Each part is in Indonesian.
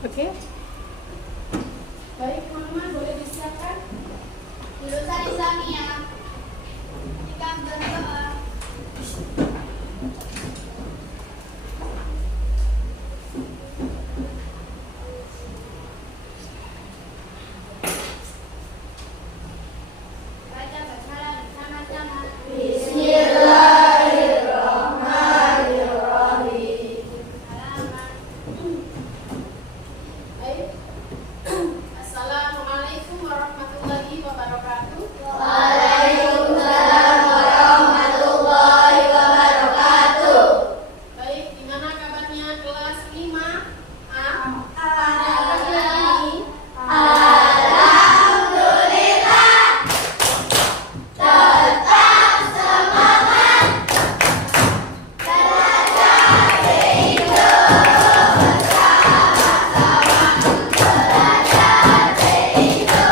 Oke. Baik, teman-teman boleh disiapkan jurusan Islamiyah. Ikan dan baca basmalah bersama-sama. Bismillahirrahmanirrahim. Halaman. Baik. Assalamualaikum warahmatullahi wabarakatuh. Waalaikumsalam warahmatullahi wabarakatuh. Baik, gimana kabarnya kelas 5A? Alhamdulillah. Tetap semangat. Belajar itu bersama-sama. Belajar itu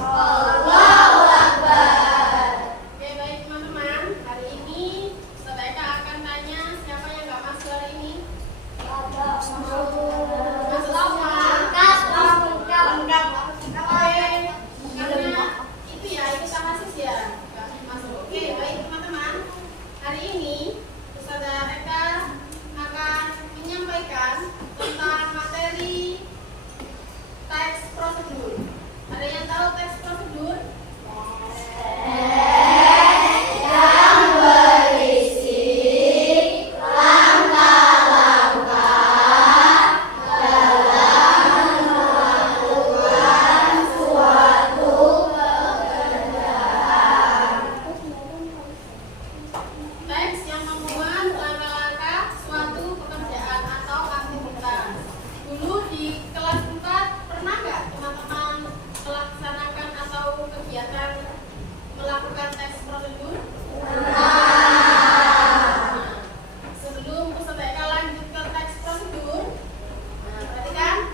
Allahu Akbar. Oke, baik teman-teman. Hari ini Ustaz Eka akan tanya siapa yang nggak masuk hari ini? Masuk semua. Lengkap. Oke. Karena itu ya, itu kasus ya. Nggak masuk. Oke, baik teman-teman. Hari ini Ustaz Eka akan menyampaikan tentang materi teks prosedur. Ada yang tahu teks prosedur? Yang berisi langkah-langkah dalam melakukan suatu pekerjaan. Teks yang memuat langkah-langkah suatu pekerjaan atau aktivitas. Dulu di kelas 4 pernah nggak teman-teman melaksanakan atau kegiatan melakukan teks prosedur? Nah, sebelum Ustaz Eka lanjut ke teks prosedur, perhatikan.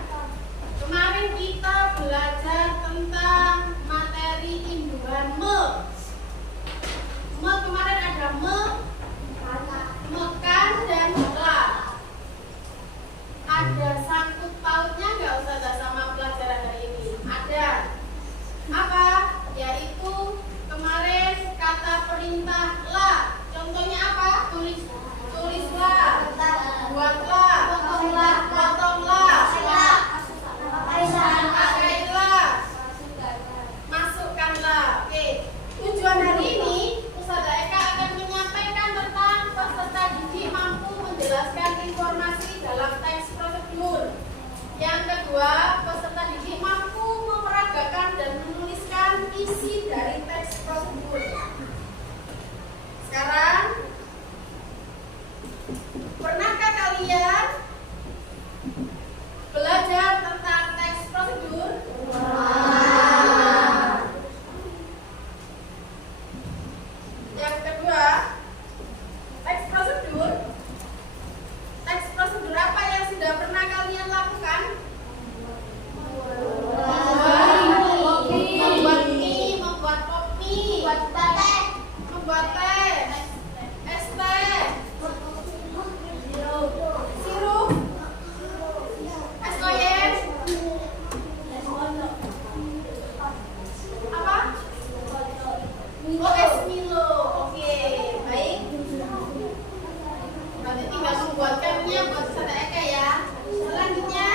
Kemarin kita belajar tentang materi imbuhan me. Me kemarin ada me, mekan dan la. Ada sangkut pautnya nggak Ustazah sama pelajaran hari ini? Ada. Apa? Yaitu kemarin kata perintah la. Contohnya apa? Tulislah, buatlah, potonglah, pakailah, masukkanlah. Oke. Tujuan hari ini Ustazah Eka akan menyampaikan tentang peserta didik mampu menjelaskan informasi dalam teks prosedur. Yang kedua, peserta didik mampu memeragakan dan menuliskan isi dari teks prosedur. Sekarang, pernahkah kalian belajar tentang teks prosedur? Yang kedua, teks prosedur. Teks prosedur apa yang sudah pernah kalian lakukan? Membuat mie, membuat kopi, membuat teh, es teh, sirup, es koyen, apa? Oh, es Milo. Oke, baik. Nanti tinggal membuatkannya buat Ustazah Eka ya. Selanjutnya,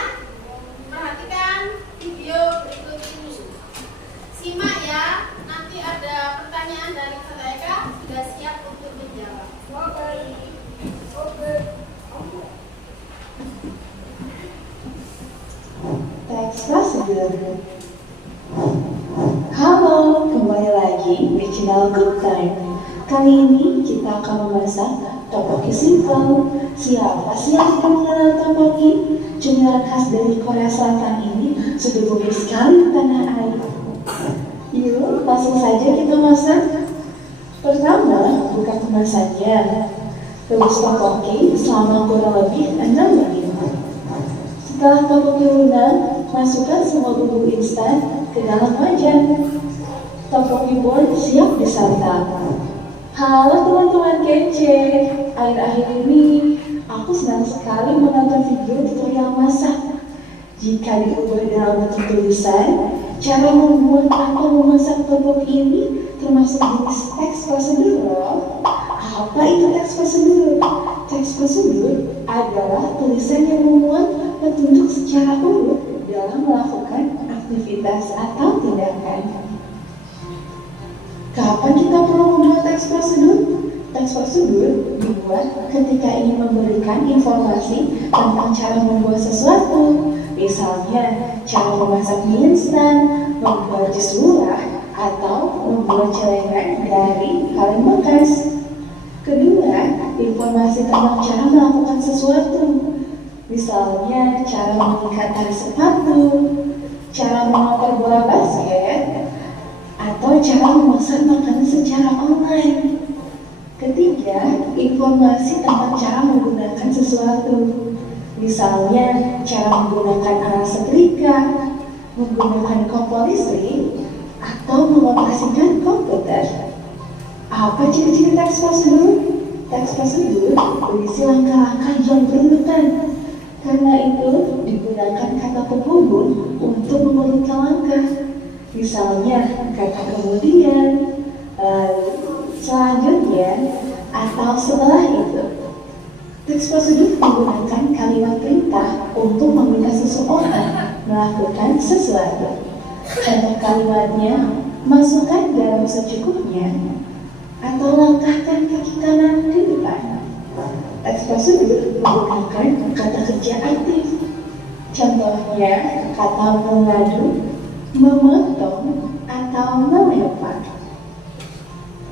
perhatikan video berikut ini. Simak ya. Nanti ada pertanyaan dari Ustazah Eka. Sudah siap untuk menjawab. Teks prosedur. Halo, kembali lagi di channel Good Time. Kali ini kita akan memasak tteokbokki simple. Siapa sih yang tidak mengenal tteokbokki? Cemilan khas dari Korea Selatan ini sudah booming sekali di tanah air. Yuk, langsung saja kita masak. Pertama, buka kemasannya. Rebus tteokbokki selama kurang lebih 6 menit. Setelah tteokbokki lunak, masukkan semua bumbu instan ke dalam wajan. Tteokbokki pun siap disantap. Halo teman-teman kece, akhir-akhir ini aku senang sekali menonton video tutorial masak. Jika diubah dalam bentuk tulisan, cara membuat atau memasak tteokbokki ini termasuk jenis teks prosedur loh. Apa itu teks prosedur? Teks prosedur adalah tulisan yang memuat petunjuk secara urut dalam melakukan aktivitas atau tindakan. Kapan kita perlu membuat teks prosedur? Teks prosedur dibuat ketika ingin memberikan informasi tentang cara membuat sesuatu. Misalnya, cara memasak mie instan, membuat jus murah, atau membuat celengan dari kaleng bekas. Kedua, informasi tentang cara melakukan sesuatu. Misalnya, cara mengikat tali sepatu, cara mengoper bola basket, atau cara memesan makanan secara online. Ketiga, informasi tentang cara menggunakan sesuatu. Misalnya, cara menggunakan alat setrika, menggunakan kompor listrik, atau mengoperasikan komputer. Apa ciri-ciri teks prosedur? Teks prosedur berisi langkah-langkah yang berurutan. Karena itu, digunakan kata penghubung untuk mengurutkan langkah. Misalnya, kata kemudian, selanjutnya, atau setelah itu. Teks prosedur menggunakan kalimat perintah untuk meminta seseorang melakukan sesuatu. Contoh kalimatnya, masukkan garam secukupnya, atau langkahkan kaki kanan ke depan. Teks prosedur menggunakan kata kerja aktif. Contohnya, kata mengadu, memotong, atau melempar.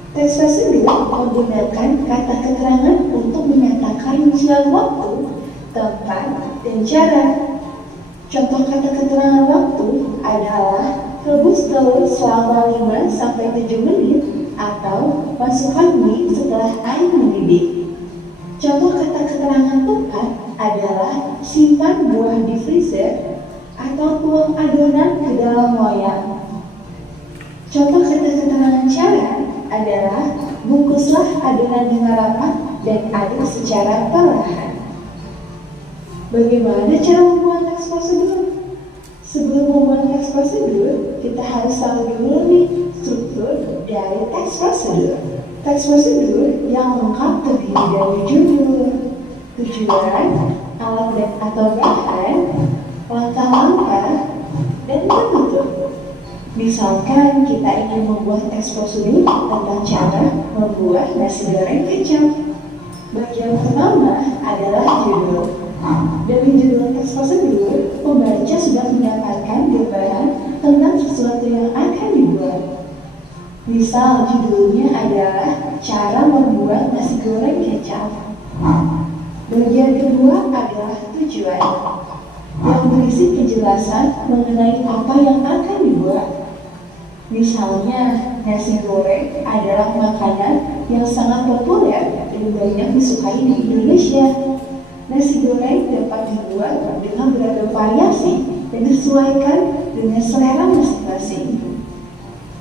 Teks prosedur menggunakan kata keterangan untuk menyatakan rincian waktu, tempat, dan cara. Contoh kata keterangan waktu adalah rebus telur selama 5-7 menit atau masukkan mie setelah air mendidih. Contoh kata keterangan tempat adalah simpan buah di freezer atau tuang adonan ke dalam loyang. Contoh kata keterangan cara adalah bungkuslah adonan dengan rapat dan aduk secara perlahan. Bagaimana cara membuat teks prosedur? Sebelum membuat teks prosedur, kita harus tahu dulu nih struktur dari teks prosedur. Teks prosedur yang lengkap terdiri dari judul, tujuan, alat dan atau bahan, langkah-langkah, dan penutup. Misalkan kita ingin membuat teks prosedur tentang cara membuat nasi goreng kecap. Bagian pertama adalah judul. Dari judul teks prosedur, pembaca sudah mendapatkan gambaran tentang sesuatu yang akan dibuat. Misal judulnya adalah cara membuat nasi goreng kecap. Bagian kedua adalah tujuan, yang berisi penjelasan mengenai apa yang akan dibuat. Misalnya, nasi goreng adalah makanan yang sangat populer dan banyak disukai di Indonesia. Nasi goreng dapat dibuat dengan beragam variasi dan disesuaikan dengan selera masing-masing.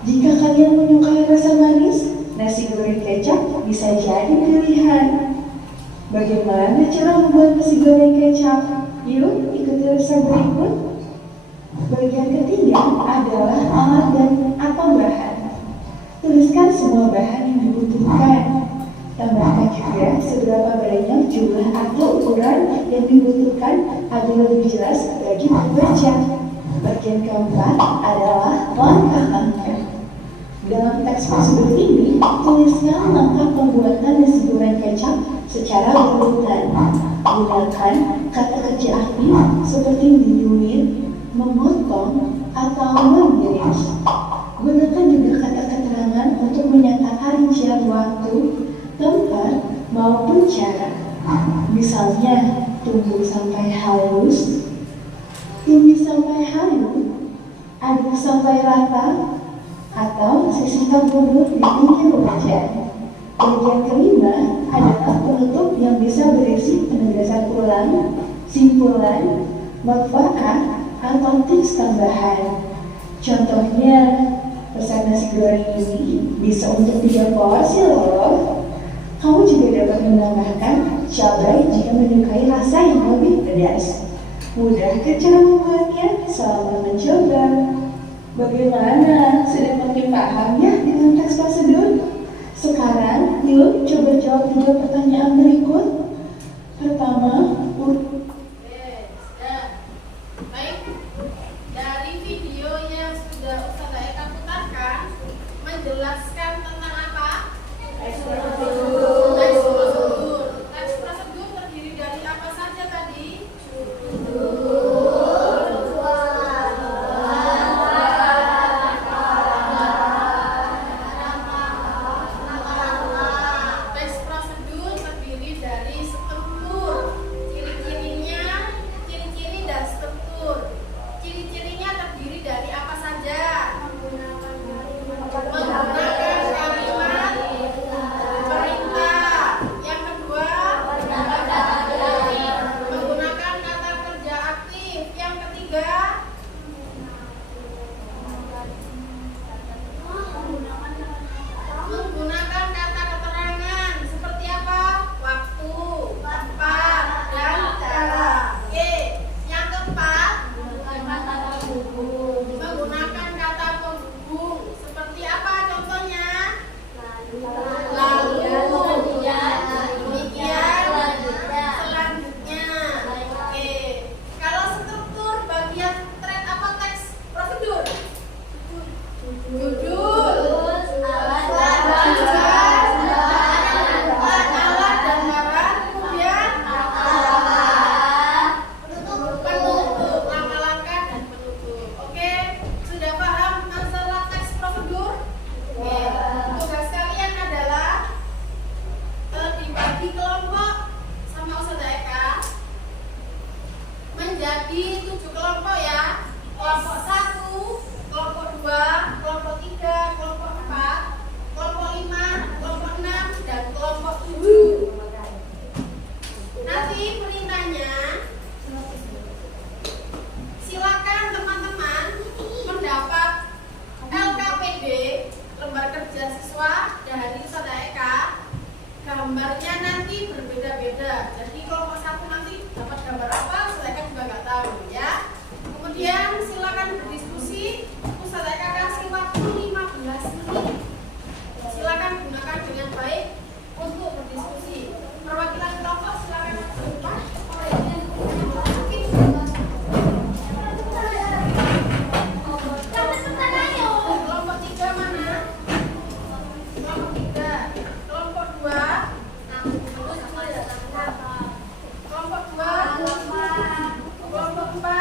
Jika kalian menyukai rasa manis, nasi goreng kecap bisa jadi pilihan. Bagaimana cara membuat nasi goreng kecap? Yuk, ikuti resep berikut. Bagian ketiga adalah alat dan atau bahan. Tuliskan semua bahan yang dibutuhkan. Tambahkan juga seberapa banyak jumlah atau ukuran yang dibutuhkan agar lebih jelas bagi pembaca. Bagian keempat adalah langkah-langkah. Dalam teks prosedur ini, tuliskan langkah pembuatan nasi goreng kecap secara berurutan. Gunakan kata kerja aktif seperti menyuit, memotong, atau mengiris. Gunakan juga kata keterangan untuk menyatakan rincian waktu, tempat, maupun cara. Misalnya, tunggu sampai halus, tumis sampai halus, aduk sampai rata, atau sisihkan bubur di pinggir wajan. Bagian kelima adalah penutup yang bisa berisi penegasan ulang, simpulan, manfaat, atau tips tambahan. Contohnya, Pesan nasi goreng ini bisa untuk 3 porsi loh. Kamu juga dapat menambahkan cabai jika menyukai rasa yang lebih pedas. Mudah kan cara membuatnya? Selamat mencoba. Bagaimana? Sudah makin paham ya dengan teks prosedur? Sekarang, yuk coba jawab 3 pertanyaan berikut. Pertama, Baik, dari video yang sudah Ustazah Eka putarkan menjelaskan tentang apa? Teks prosedur. Teks prosedur terdiri dari apa saja tadi? Teks prosedur terdiri dari struktur, ciri-ciri dan struktur. Ciri-cirinya terdiri dari apa saja? Menggunakan kalimat perintah. Yang kedua, menggunakan kata kerja aktif. Yang ketiga, menggunakan kata keterangan seperti apa? Waktu, tempat, dan cara. Oke. Yang keempat, menggunakan kata penghubung seperti apa contohnya? Lalu, demikian, selanjutnya. Oke. Kalau struktur bagian thread apa teks prosedur? Judul, alat dan barang, kemudian penutup, nama langkah dan penutup. Oke, sudah paham masalah teks prosedur? Oke, tugas kalian adalah dibagi kelompok sama Ustazah Eka menjadi 7 kelompok ya. Kelompok 1, kelompok 2, kelompok 3, kelompok 4, kelompok 5, kelompok 6, dan kelompok 7. Nanti perintahnya, silakan teman-teman mendapat LKPD, lembar kerja siswa dari Ustazah Eka. Gambarnya nanti berbeda-beda. Jadi kelompok 1 nanti dapat gambar apa, Ustazah Eka juga nggak tahu ya. Kemudian silakan berdiskusi. Ustazah Eka kasih waktu 15 menit. Silakan gunakan dengan baik untuk berdiskusi. Perwakilan kelompok silakan berdepan. Kelompok 3 mana? Kelompok 3. Kelompok 2. Kelompok 2. Kelompok 4. Kelompok 1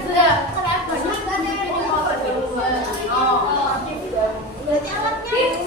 Sudah. Oh. Berarti alatnya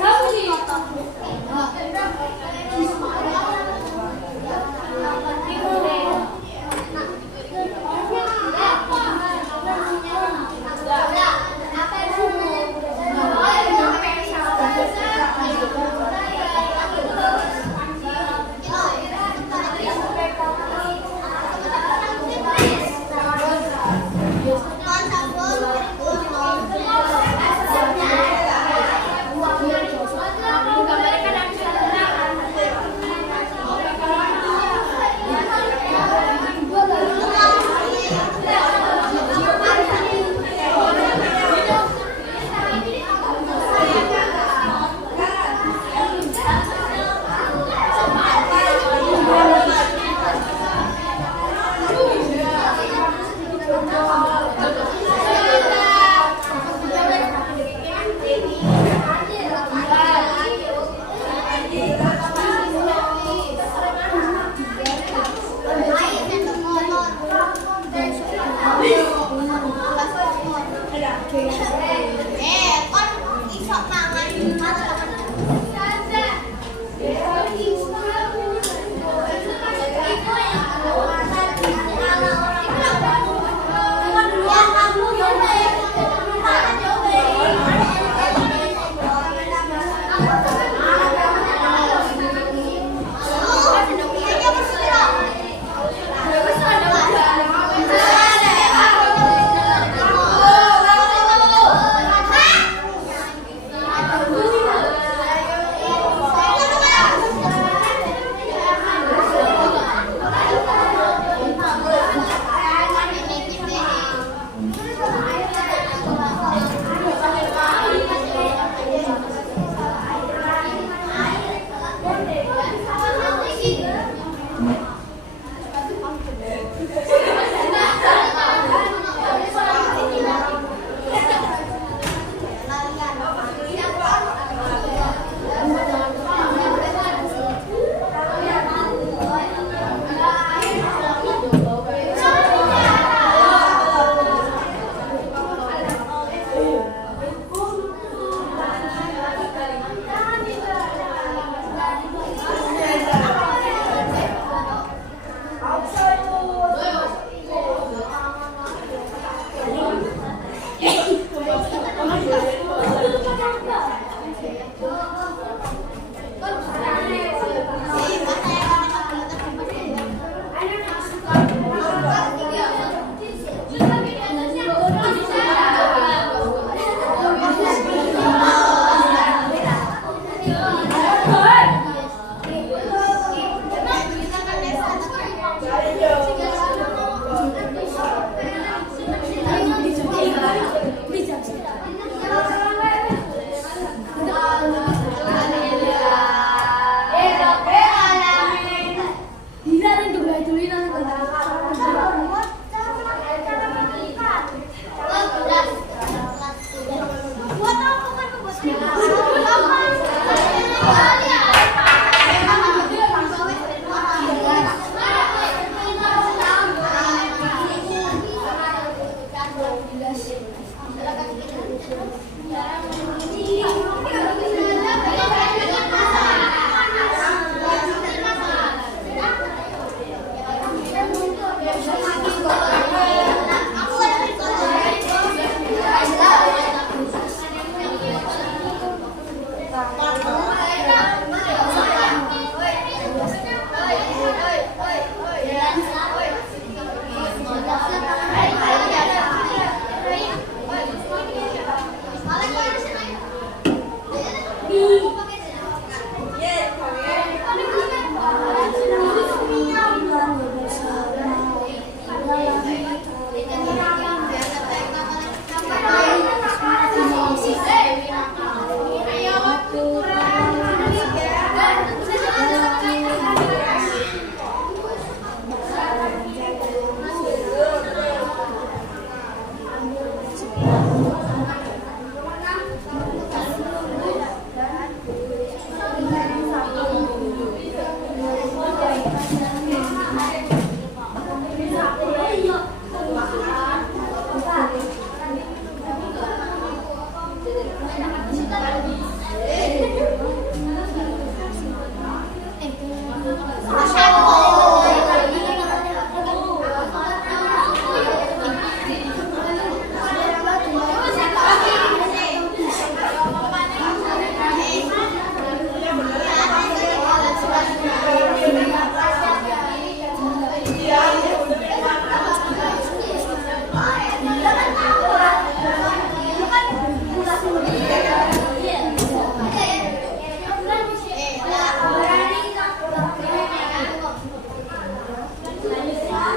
Kosongkan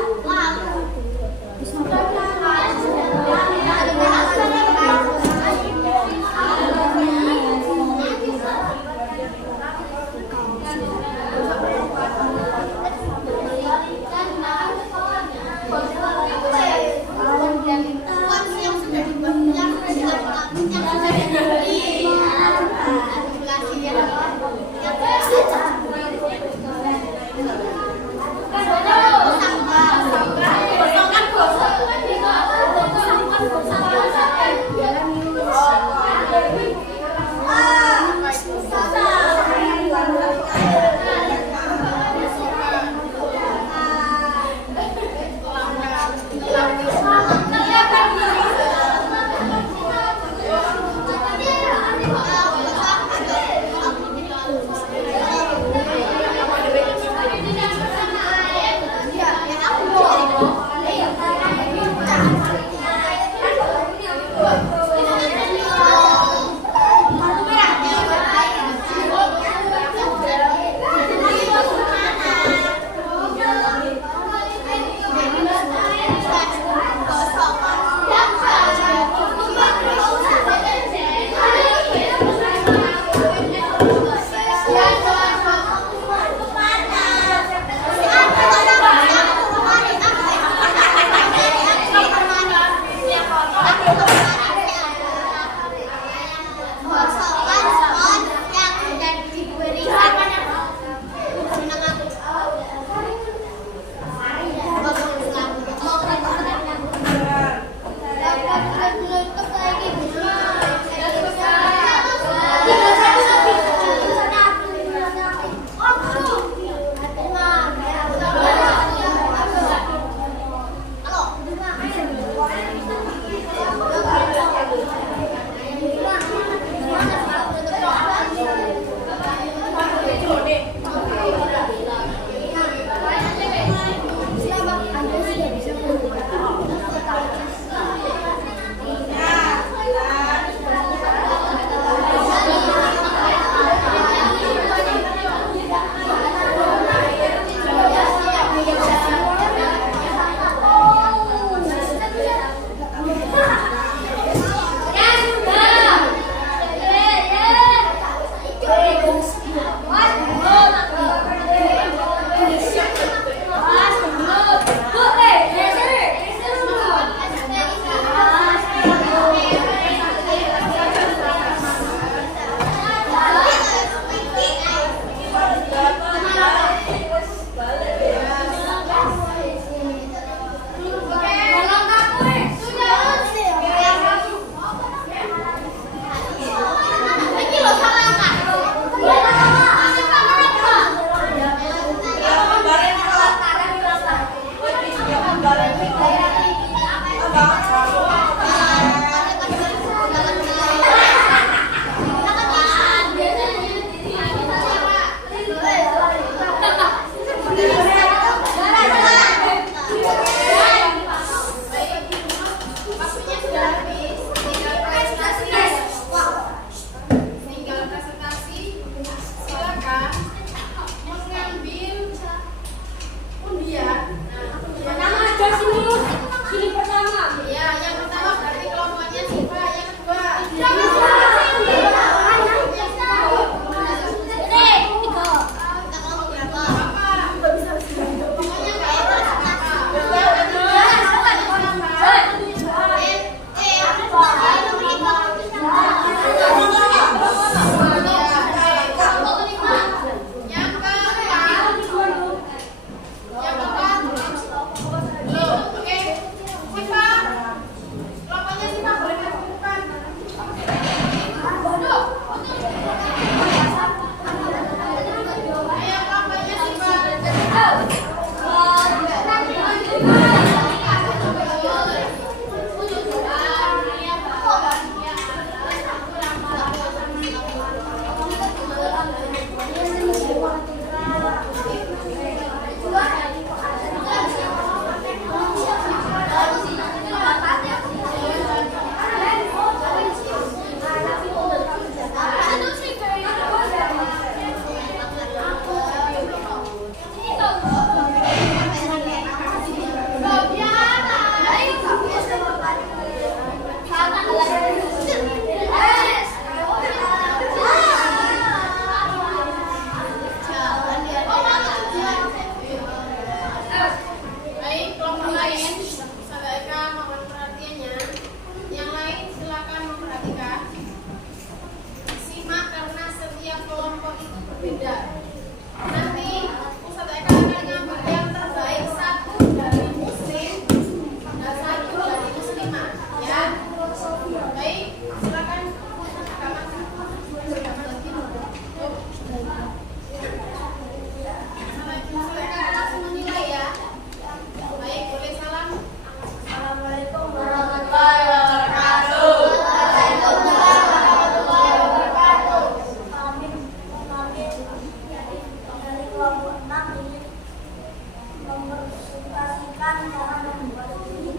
bukan cara membuat ini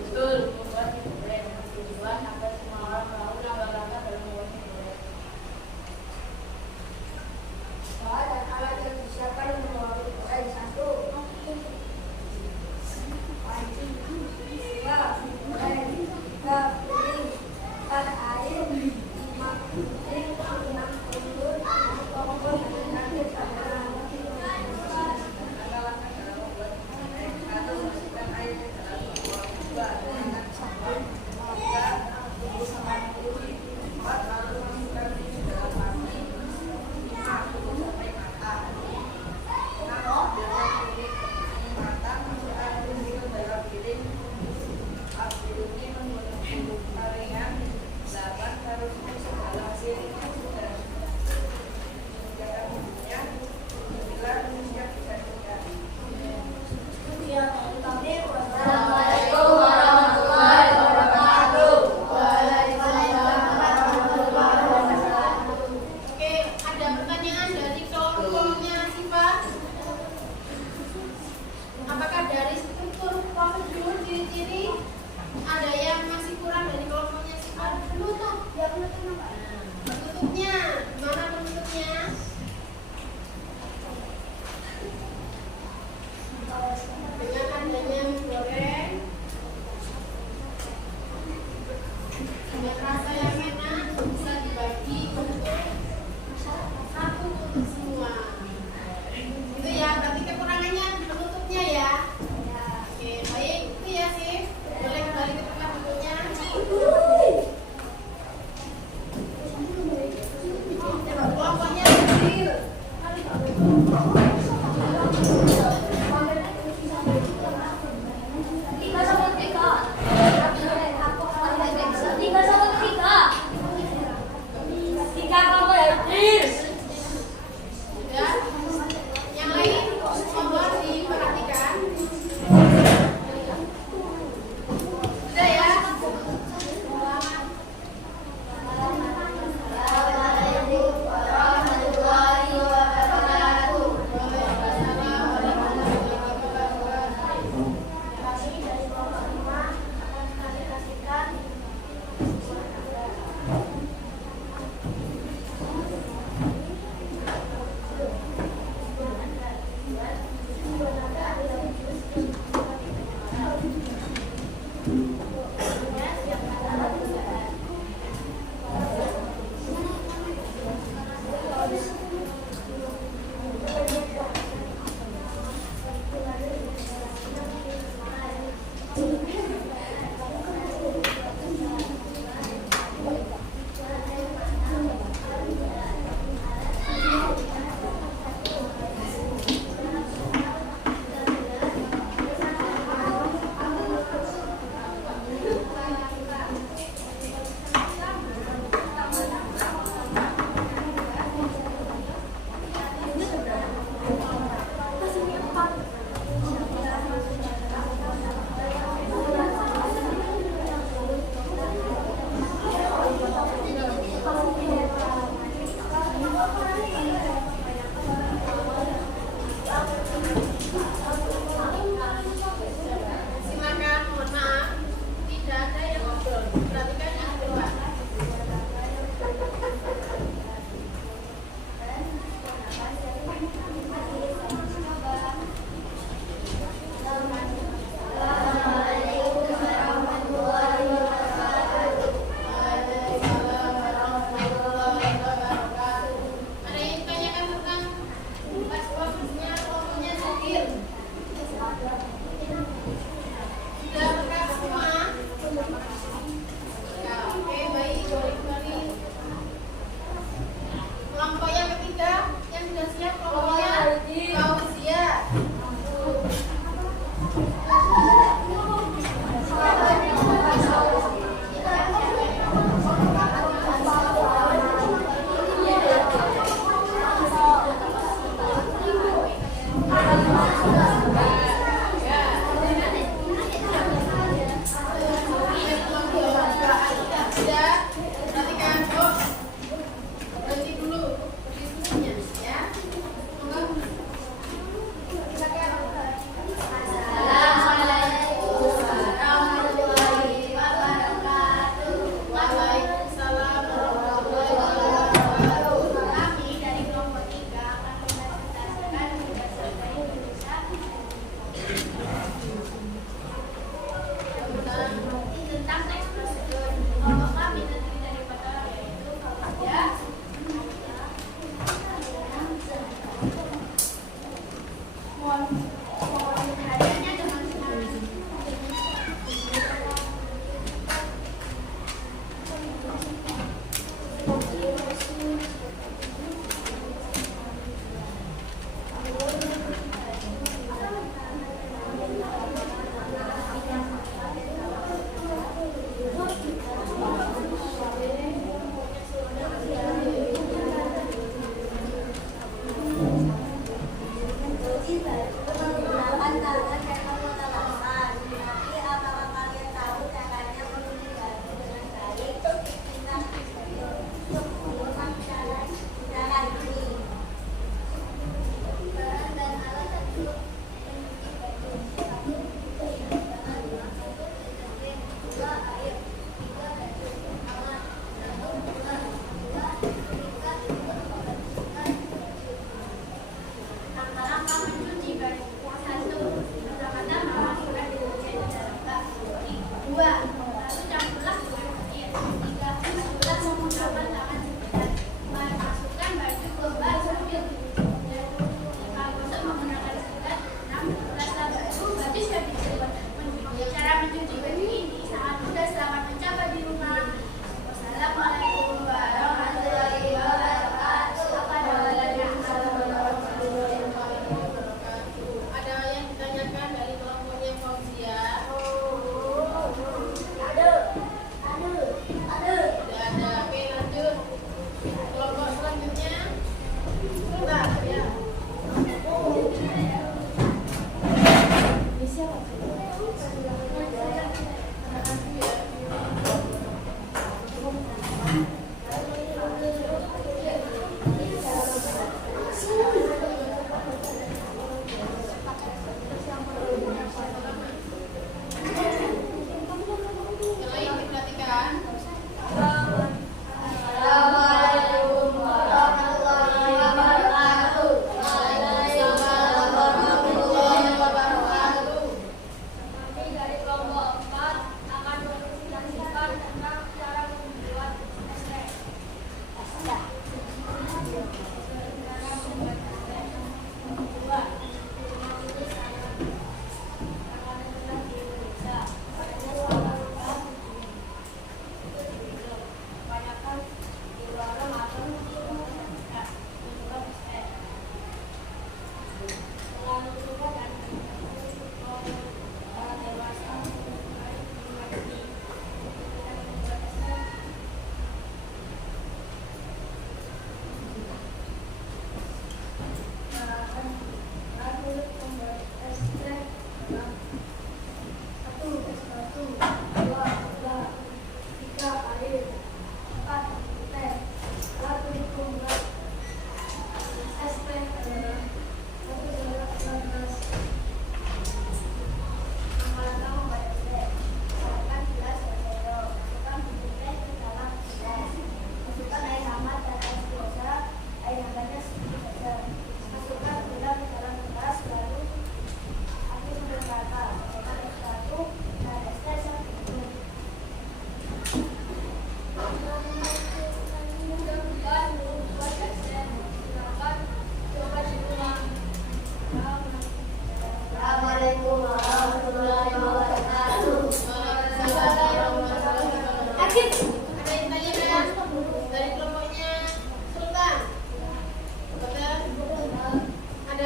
Betul, membuat mie goreng dengan tujuan agar semua orang tahu langkah-langkah dalam membuat mie goreng. bahan dan alat yang disiapkan untuk membuat mie goreng. 1. Panci, 2. Mie goreng, 3. Piring, 4. Air, 5. Gunting, 6. Telur, 7. Kompor, dan terakhir adalah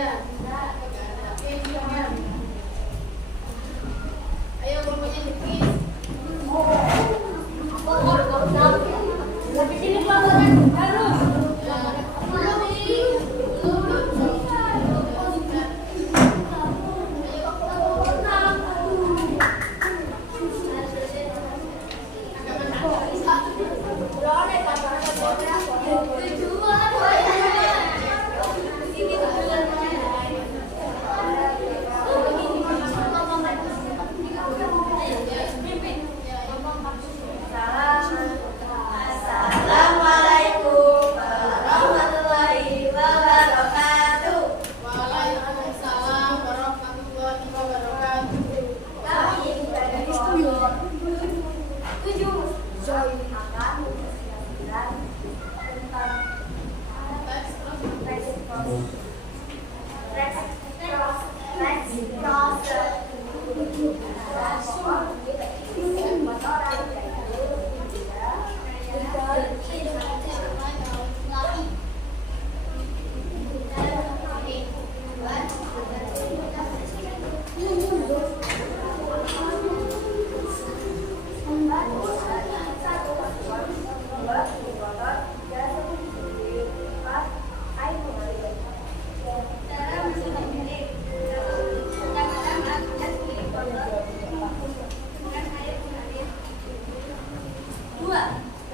Ada? Enggak ada. Oke, silakan. Ayo kelompoknya dipis. Di sini pelajaran harus. Assalamualaikum warahmatullahi wabarakatuh. Waalaikumsalam warahmatullahi wabarakatuh. Kami dari kelompok 7 Zoe akan menjelaskan tentang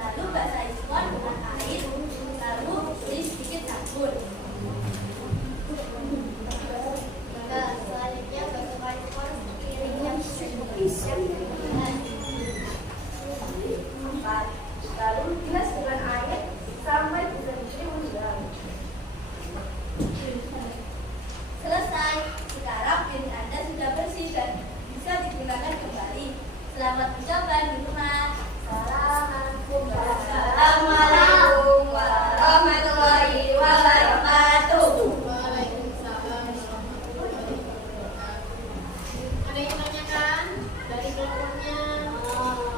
Lalu basah ispon dengan air, lalu beri sedikit sabun. selanjutnya basuh iPhone piringnya bisa. 4. Lalu bilas dengan air sampai benar-benar menghilang. Selesai. Sekarang piring Anda sudah bersih dan bisa digunakan kembali. Selamat mencoba di rumah. Assalamualaikum warahmatullahi wabarakatuh. Waalaikumsalam warahmatullahi wabarakatuh. Ada yang tanyakan dari kelompoknya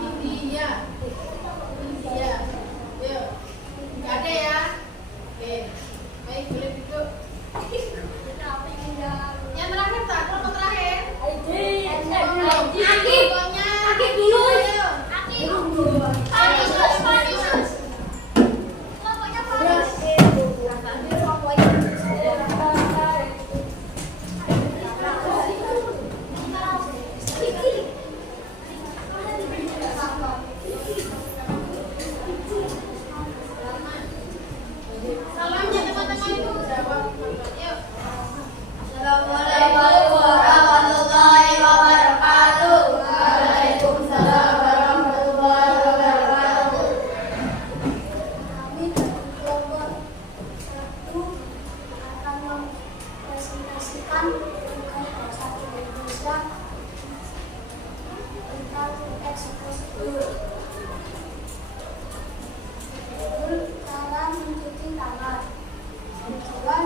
India? India. Yuk. Nggak ada ya? Oke. Baik, boleh duduk. Yang terakhir tak? Kelompok terakhir? Aki. Kelompoknya Aki dulu. Ayo. Salamnya teman-teman itu jawab. Yuk. Assalamualaikum warahmatullahi wabarakatuh. Waalaikumsalam warahmatullahi wabarakatuh. Kami dari kelompok 1 akan mempresentasikan tugas bahasa Indonesia tentang eksposur. Cara mencuci tangan. Kedua,